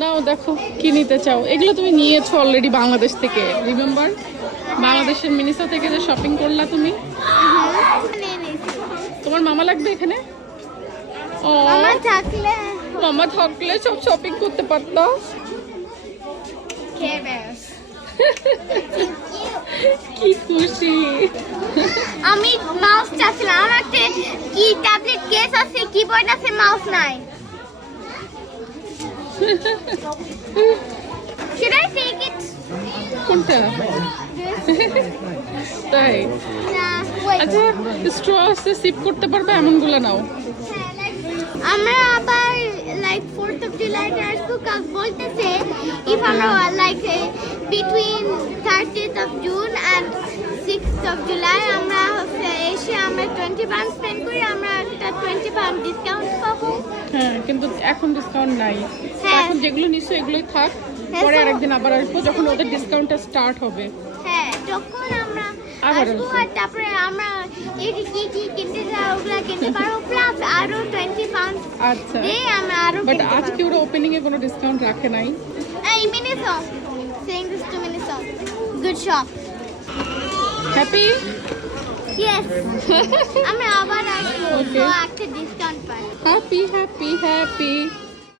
নাও দেখো কি নিতে চাও। এগুলো তুমি নিয়েছো অলরেডি বাংলাদেশ থেকে, রিমেম্বার? বাংলাদেশের মিনিসো থেকে যে শপিং করলা তুমি। তোমার মামা লাগবে এখানে? ও মামা থাকলে সব শপিং করতে পারতো। কি খুশি। আমি মাউস চাচ্ছিলাম, আমার কি ট্যাবলেট কেস আছে, কিবোর্ড আছে, মাউস নাই। Should I take it? কোনটা? তাই? আচ্ছা স্ট্র আছে, সিপ করতে পারবে এমনগুলো নাও। আমরা আবার লাইক 4th of July আসবো, কাজ বলতেছে if আমরা like between 30th of June and 6th of July আমরা এসে আমরা 20 pound স্পেন্ড করি, আমরা একটা 20 pound ডিসকাউন্ট পাবো। হ্যাঁ কিন্তু এখন ডিসকাউন্ট নাই। এখন যেগুলো নিছো এগুলোই থাক, পরে আরেকদিন আবার আসবো যখন ওদের ডিসকাউন্টটা স্টার্ট হবে। হ্যাঁ যখন আমরা আসবো, আর তারপরে আমরা এই কি কি কিনতে যাও ওগুলা কিনতে পারবো, প্লাস আরো 20 পাউন্ড। আচ্ছা আমরা আরো বাট আজকে ওরা ওপেনিং এ কোনো ডিসকাউন্ট রাখে নাই। এই Miniso saying this to Miniso, good shop. Happy? Yes. আমরা আবার আসবো, তো একটা ডিসকাউন্ট পাই। Happy happy happy.